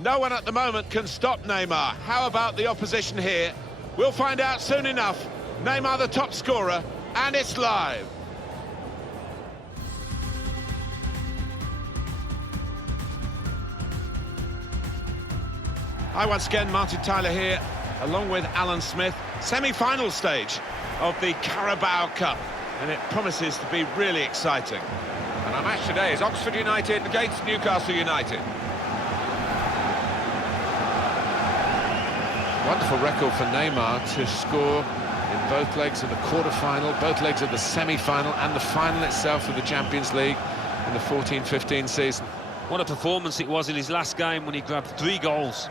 No one at the moment can stop Neymar. How about the opposition here? We'll find out soon enough. Neymar the top scorer, and it's live. Hi once again, Martin Tyler here, along with Alan Smith. Semi-final stage of the Carabao Cup, and it promises to be really exciting. And our match today is Oxford United against Newcastle United. Wonderful record for Neymar to score in both legs of the quarter-final, both legs of the semi-final and the final itself of the Champions League in the 14-15 season. What a performance it was in his last game when he grabbed 3 goals.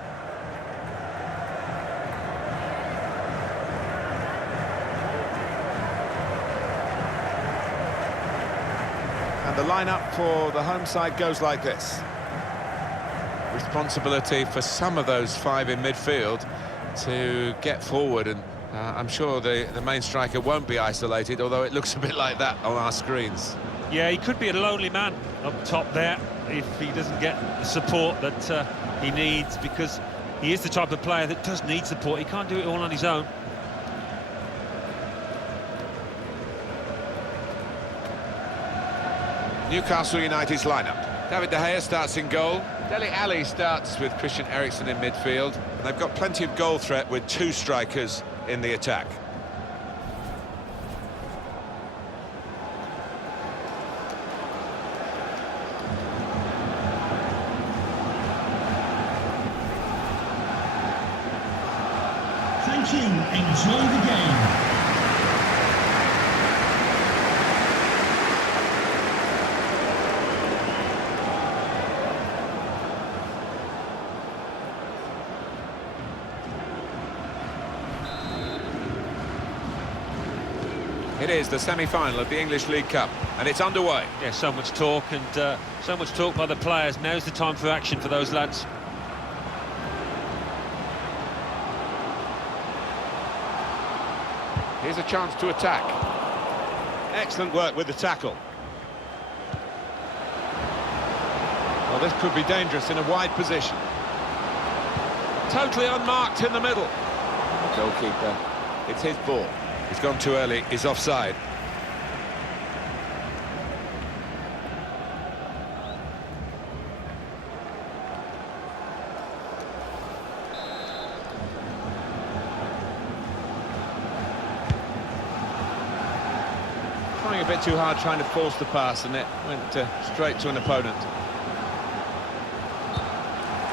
And the lineup for the home side goes like this. Responsibility for some of those 5 in midfield to get forward, and I'm sure the main striker won't be isolated, although it looks a bit like that on our screens. Yeah, he could be a lonely man up top there if he doesn't get the support that he needs, because he is the type of player that does need support. He can't do it all on his own. Newcastle United's lineup. David De Gea starts in goal. Dele Alli starts with Christian Eriksen in midfield. And they've got plenty of goal threat with 2 strikers in the attack. Thank you. Enjoy the game. It is the semi-final of the English League Cup, and it's underway. Yeah, so much talk, and so much talk by the players. Now's the time for action for those lads. Here's a chance to attack. Excellent work with the tackle. Well, this could be dangerous in a wide position. Totally unmarked in the middle. The goalkeeper, it's his ball. He's gone too early, he's offside. Trying a bit too hard, trying to force the pass, and it went straight to an opponent.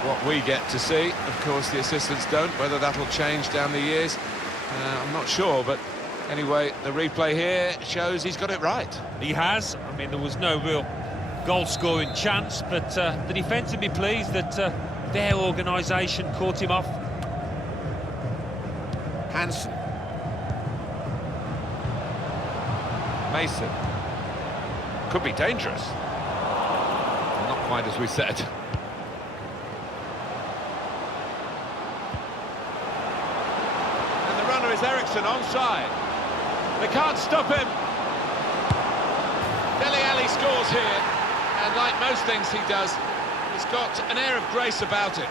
What we get to see, of course the assistants don't. Whether that'll change down the years, I'm not sure, but anyway, the replay here shows he's got it right. He has. I mean, there was no real goal-scoring chance, but the defence would be pleased that their organisation caught him off. Hansen. Mason. Could be dangerous. Not quite as we said. And the runner is Eriksen onside. They can't stop him. Dele Alli scores here, and like most things he does, he's got an air of grace about it.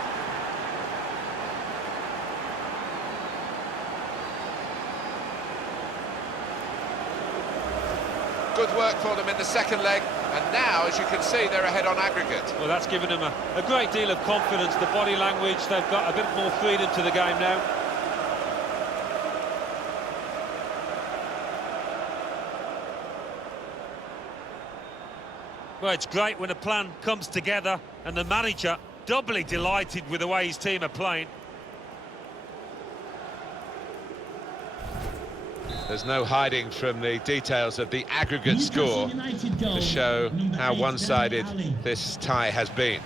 Good work for them in the second leg, and now, as you can see, they're ahead on aggregate. Well, that's given them a great deal of confidence. The body language, they've got a bit more freedom to the game now. Well, it's great when a plan comes together, and the manager doubly delighted with the way his team are playing. There's no hiding from the details of the aggregate score to show how one-sided this tie has been.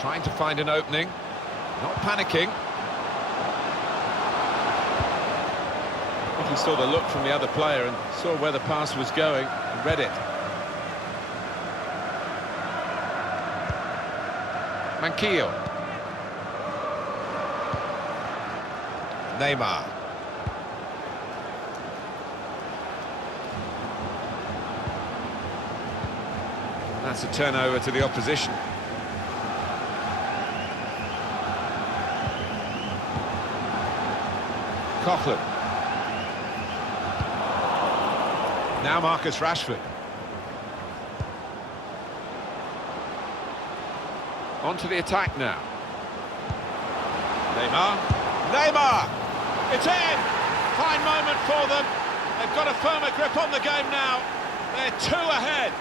Trying to find an opening, not panicking. I think he saw the look from the other player and saw where the pass was going and read it. Manquillo. Neymar. That's a turnover to the opposition. Coughlin. Now Marcus Rashford. On to the attack now. Neymar. Neymar! It's in! Fine moment for them. They've got a firmer grip on the game now. They're 2 ahead.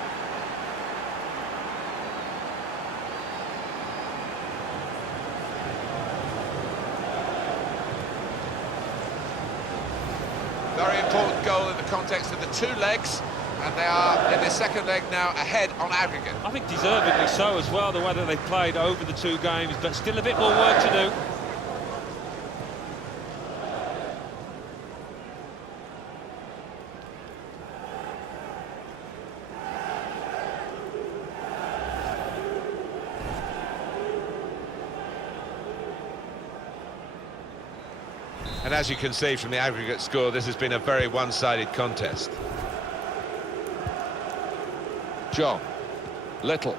Very important goal in the context of the 2 legs, and they are in their second leg now ahead on aggregate. I think deservedly so as well, the way that they played over the 2 games, but still a bit more work to do. And as you can see from the aggregate score, this has been a very one-sided contest. John. Little.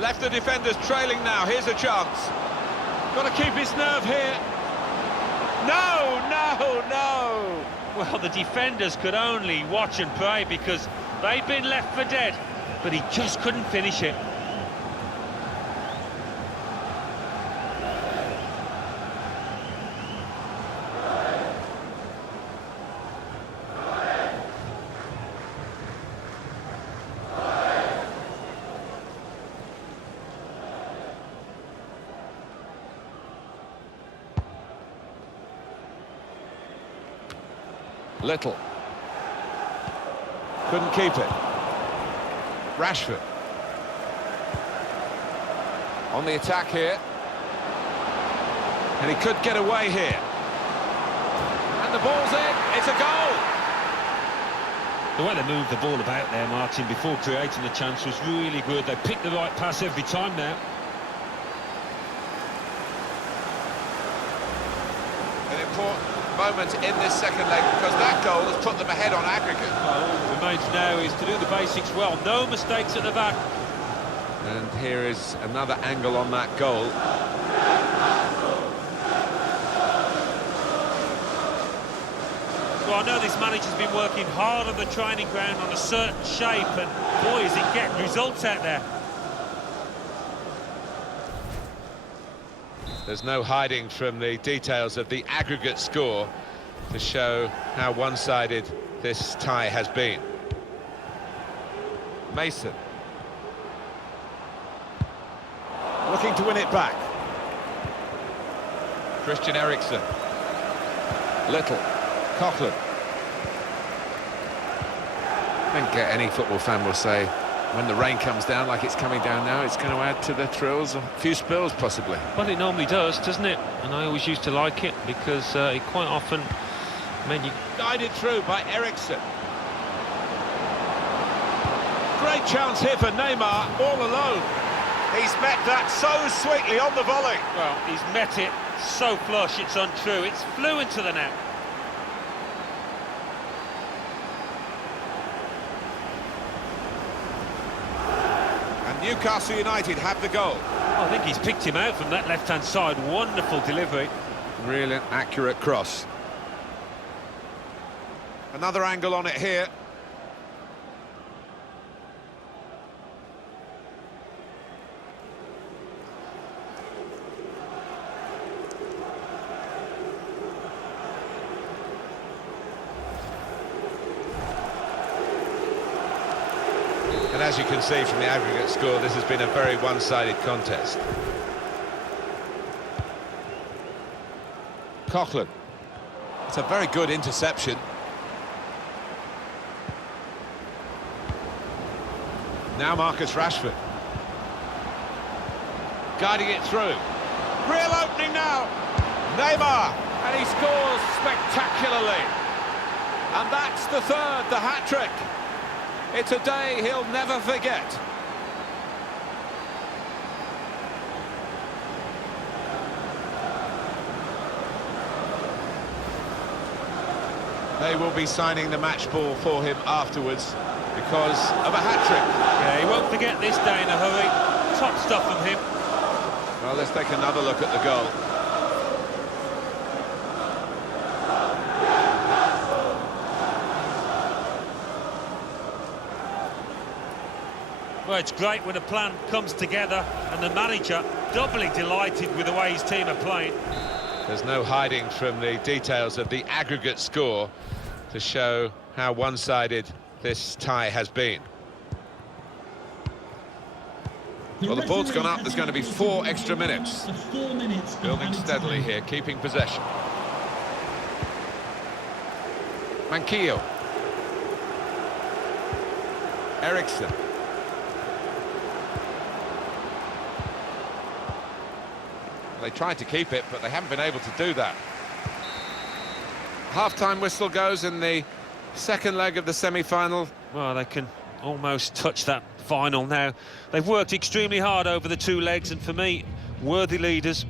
Left the defenders trailing now. Here's a chance. Got to keep his nerve here. No, no, no! Well, the defenders could only watch and pray because they'd been left for dead, but he just couldn't finish it. Little. Couldn't keep it. Rashford. On the attack here. And he could get away here. And the ball's in. It's a goal. The way they moved the ball about there, Martin, before creating the chance was really good. They picked the right pass every time now. An important moment in this second leg because that goal has put them ahead on aggregate. Well, all that remains now is to do the basics well. No mistakes at the back. And here is another angle on that goal. Well, I know this manager's been working hard on the training ground on a certain shape, and boy, is he getting results out there. There's no hiding from the details of the aggregate score to show how one-sided this tie has been. Mason. Looking to win it back. Christian Eriksen. Little. Coughlin. I think any football fan will say when the rain comes down like it's coming down now, it's going to add to the thrills, a few spills possibly. Well, it normally does, doesn't it? And I always used to like it because it quite often meant you... Guided through by Eriksen. Great chance here for Neymar, all alone. He's met that so sweetly on the volley. Well, he's met it so flush, it's untrue. It's flew into the net. Newcastle United have the goal. I think he's picked him out from that left-hand side. Wonderful delivery. Really accurate cross. Another angle on it here. And as you can see from the aggregate score, this has been a very one-sided contest. Coughlin. It's a very good interception. Now Marcus Rashford. Guiding it through. Real opening now. Neymar. And he scores spectacularly. And that's the third, the hat-trick. It's a day he'll never forget. They will be signing the match ball for him afterwards because of a hat-trick. Yeah, he won't forget this day in a hurry. Top stuff from him. Well, let's take another look at the goal. Well, it's great when a plan comes together and the manager doubly delighted with the way his team are playing. There's no hiding from the details of the aggregate score to show how one-sided this tie has been. Well, the ball's gone up. There's going to be 4 extra minutes. Building steadily here, keeping possession. Manquillo. Eriksson. They tried to keep it, but they haven't been able to do that. Half-time whistle goes in the second leg of the semi-final. Well, they can almost touch that final now. They've worked extremely hard over the 2 legs, and for me, worthy leaders.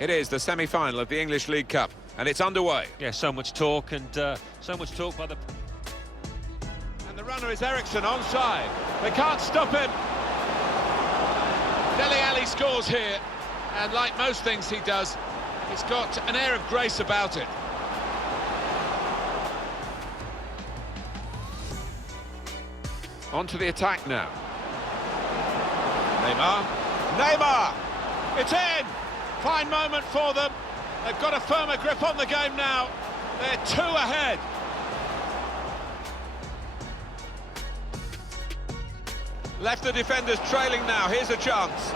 It is the semi-final of the English League Cup, and it's underway. Yeah, so much talk, and so much talk by the... And the runner is Eriksson onside. They can't stop him. Dele Alli scores here, and like most things he does, it's got an air of grace about it. On to the attack now. Neymar! It's in! Fine moment for them. They've got a firmer grip on the game now. They're 2 ahead. Left the defenders trailing now. Here's a chance.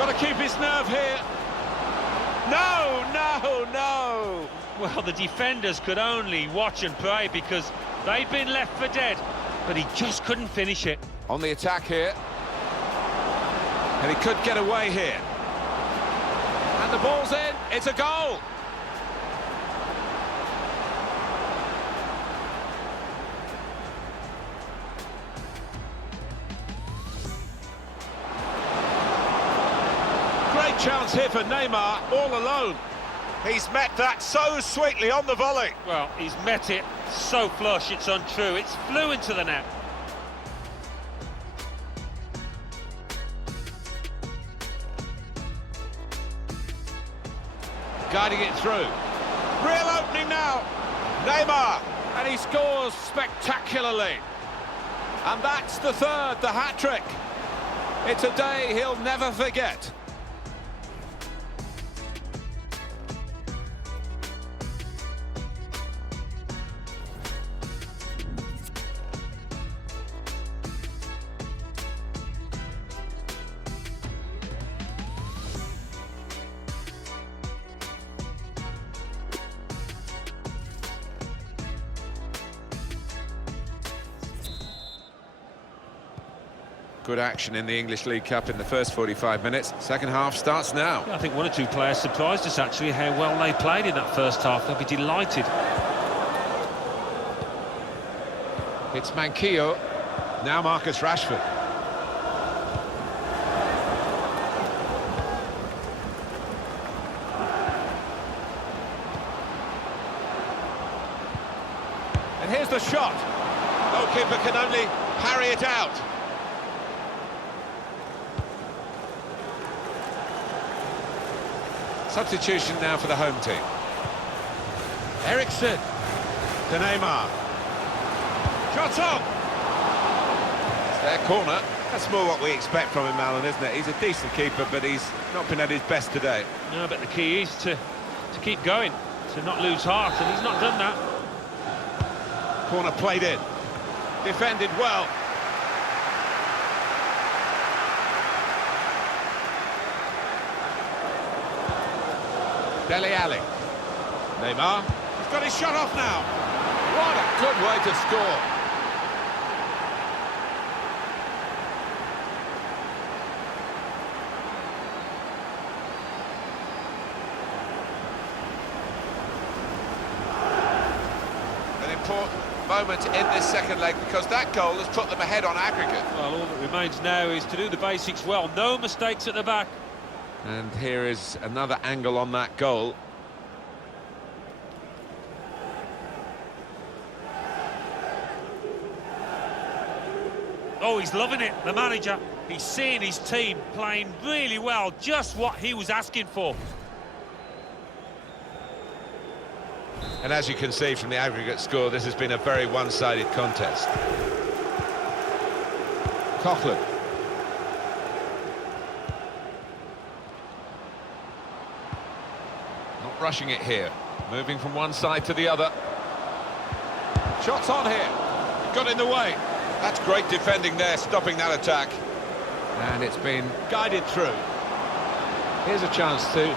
Got to keep his nerve here. No! Well, the defenders could only watch and pray because they'd been left for dead, but he just couldn't finish it. On the attack here. And he could get away here. And the ball's in, it's a goal! Great chance here for Neymar, all alone. He's met that so sweetly on the volley. Well, he's met it so flush, it's untrue. It's flew into the net. Guiding it through. Real opening now. Neymar. And he scores spectacularly. And that's the third, the hat-trick. It's a day he'll never forget. Good action in the English League Cup in the first 45 minutes. Second half starts now. I think 1 or 2 players surprised us, actually, how well they played in that first half. They'll be delighted. It's Manquillo. Now Marcus Rashford. And here's the shot. Goalkeeper can only parry it out. Substitution now for the home team. Eriksson to Neymar. Shot on! It's their corner. That's more what we expect from him, Alan, isn't it? He's a decent keeper, but he's not been at his best today. No, but the key is to keep going, to not lose heart, and he's not done that. Corner played in. Defended well. Dele Alli. Neymar. He's got his shot off now. What a good way to score. important moment in this second leg because that goal has put them ahead on aggregate. Well, all that remains now is to do the basics well. No mistakes at the back. And here is another angle on that goal. Oh, he's loving it, the manager. He's seeing his team playing really well, just what he was asking for. And as you can see from the aggregate score, this has been a very one-sided contest. Coughlin. Not rushing it here. Moving from one side to the other. Shots on here. Got in the way. That's great defending there, stopping that attack. And it's been guided through. Here's a chance to...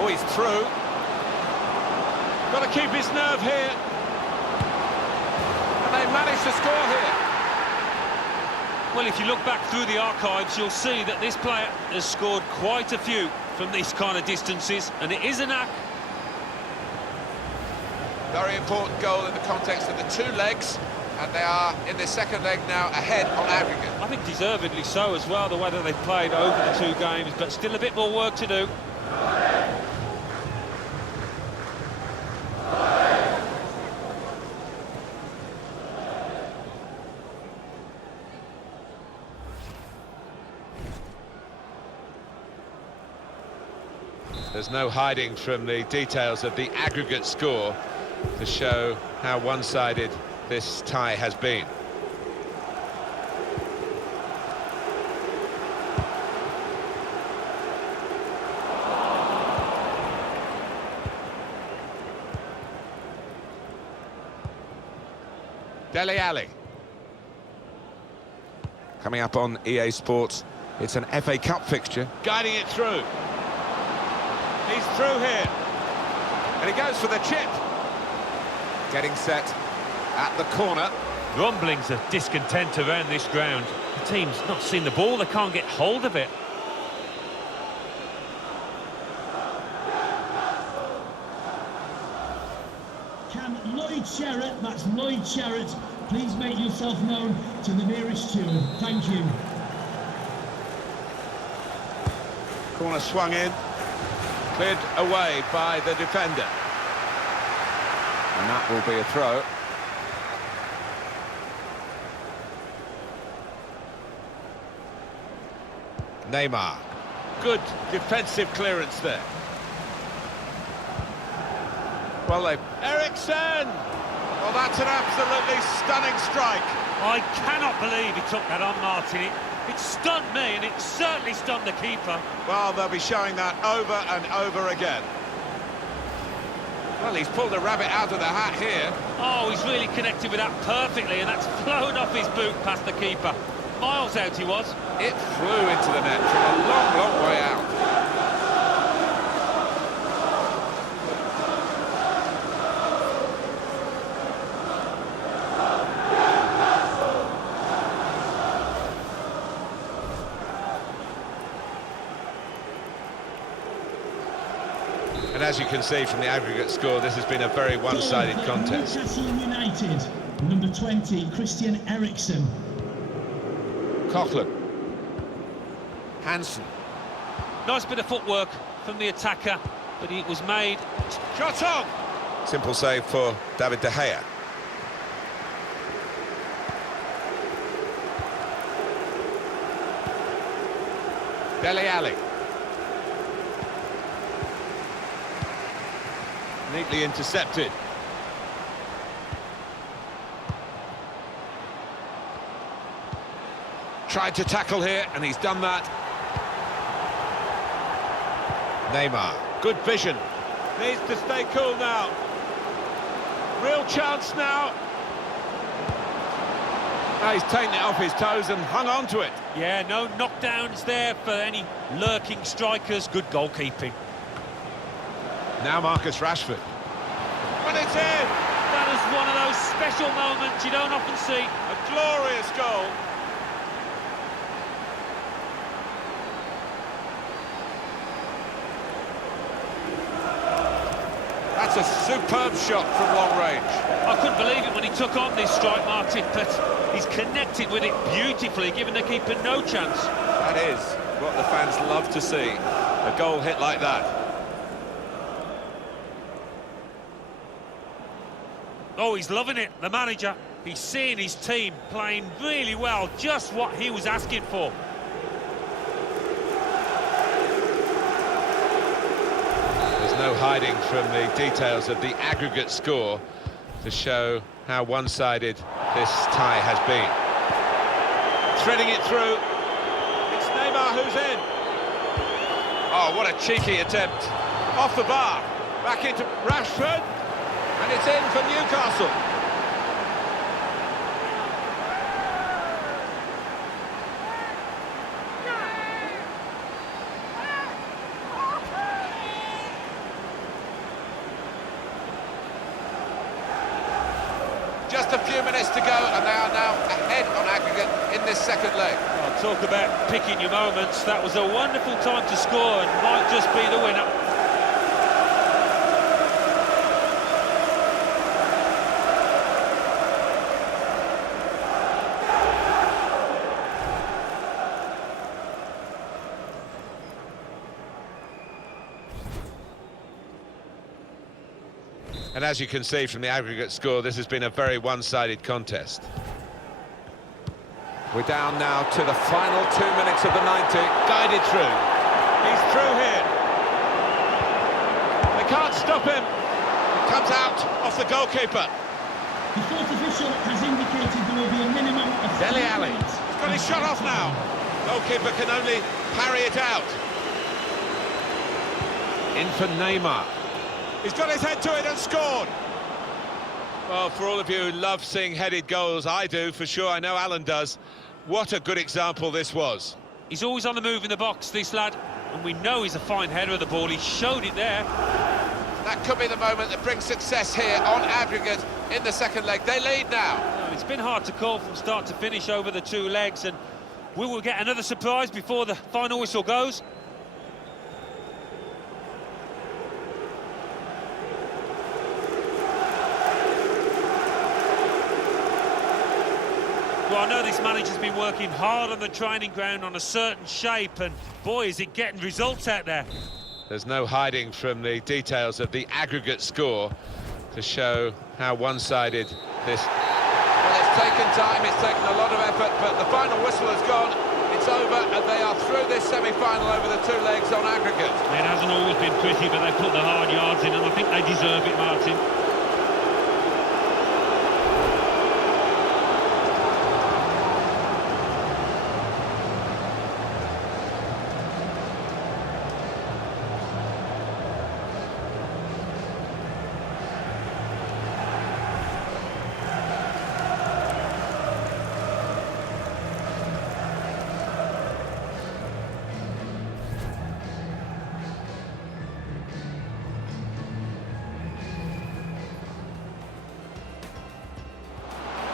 Oh, he's through. Got to keep his nerve here. And they managed to score here. Well, if you look back through the archives, you'll see that this player has scored quite a few from these kind of distances, and it is a knack. Very important goal in the context of the two legs, and they are in the second leg now ahead on aggregate. I think deservedly so as well, the way that they've played over the two games, but still a bit more work to do. There's no hiding from the details of the aggregate score to show how one-sided this tie has been. Dele Alli. Coming up on EA Sports, it's an FA Cup fixture. Guiding it through. He's through here. And he goes for the chip. Getting set at the corner. Rumblings of discontent around this ground. The team's not seen the ball, they can't get hold of it. Can Lloyd Sherratt, that's Lloyd Sherratt, please make yourself known to the nearest steward. Thank you. Corner swung in. Cleared away by the defender. And that will be a throw. Neymar. Good defensive clearance there. Well, Eriksen! Well, that's an absolutely stunning strike. I cannot believe he took that on, Martin. It stunned me, and it certainly stunned the keeper. Well, they'll be showing that over and over again. Well, he's pulled a rabbit out of the hat here. Oh, he's really connected with that perfectly, and that's flown off his boot past the keeper. Miles out he was. It flew into the net from a long, long way out. And as you can see from the aggregate score, this has been a very one-sided contest. Newcastle United, number 20, Christian Eriksen. Coughlin. Hansen. Nice bit of footwork from the attacker, but it was made. Shot on! Simple save for David De Gea. Dele Alli. Neatly intercepted. Tried to tackle here, and he's done that. Neymar, good vision. Needs to stay cool now. Real chance now. Now he's taken it off his toes and hung on to it. Yeah, no knockdowns there for any lurking strikers. Good goalkeeping. Now Marcus Rashford. When it's in! That is one of those special moments you don't often see. A glorious goal. That's That's a superb shot from long range. I couldn't believe it when he took on this strike, Martin, but he's connected with it beautifully, giving the keeper no chance. That is what the fans love to see, a goal hit like that. Oh, he's loving it, the manager. He's seeing his team playing really well, just what he was asking for. There's no hiding from the details of the aggregate score to show how one-sided this tie has been. Threading it through. It's Neymar who's in. Oh, what a cheeky attempt. Off the bar. Back into Rashford. And it's in for Newcastle. Just a few minutes to go, and they are now ahead on aggregate in this second leg. Oh, talk about picking your moments. That was a wonderful time to score and might just be the winner. And as you can see from the aggregate score, this has been a very one-sided contest. We're down now to the final 2 minutes of the 90. Guided through. He's through here. They can't stop him. It comes out off the goalkeeper. The fourth official has indicated there will be a minimum of Dele 3 Alli. minutes. He's got his shot off now. Goalkeeper can only parry it out. In for Neymar. He's got his head to it and scored. Well, for all of you who love seeing headed goals, I do, for sure. I know Alan does. What a good example this was. He's always on the move in the box, this lad, and we know he's a fine header of the ball. He showed it there. That could be the moment that brings success here on aggregate in the second leg. They lead now. It's been hard to call from start to finish over the 2 legs, and we will get another surprise before the final whistle goes. Well, I know this manager's been working hard on the training ground on a certain shape, and boy, is it getting results out there. There's no hiding from the details of the aggregate score to show how one-sided this... Well, it's taken time, it's taken a lot of effort, but the final whistle has gone. It's over, and they are through this semi-final over the 2 legs on aggregate. It hasn't always been pretty, but they put the hard yards in, and I think they deserve it, Martin.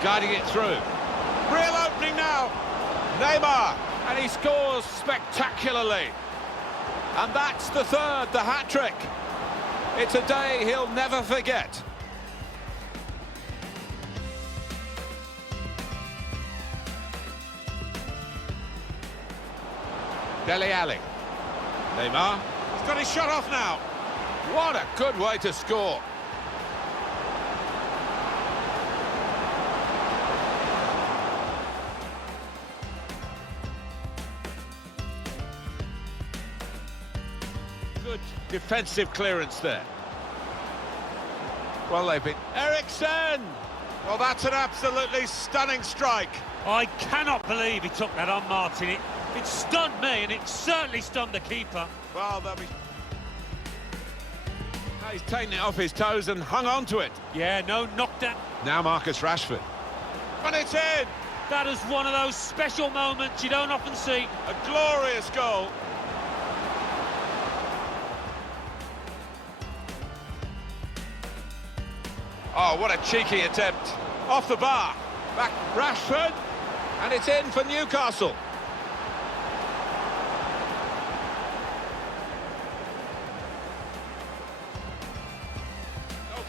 Guiding it through. Real opening now. Neymar, and he scores spectacularly. And that's the third, the hat-trick. It's a day he'll never forget. Dele Alli. Neymar. He's got his shot off now. What a good way to score. Good defensive clearance there. Well, they've been... Eriksen! Well, that's an absolutely stunning strike. I cannot believe he took that on, Martin. It stunned me, and it certainly stunned the keeper. Well, they'll be... Now he's taken it off his toes and hung on to it. Yeah, no knockdown. Now Marcus Rashford. And it's in! That is one of those special moments you don't often see. A glorious goal. Oh, what a cheeky attempt. Off the bar. Back Rashford. And it's in for Newcastle.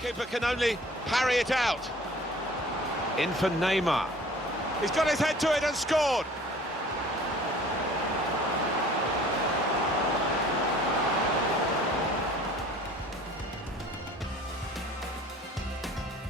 Keeper can only parry it out. In for Neymar. He's got his head to it and scored.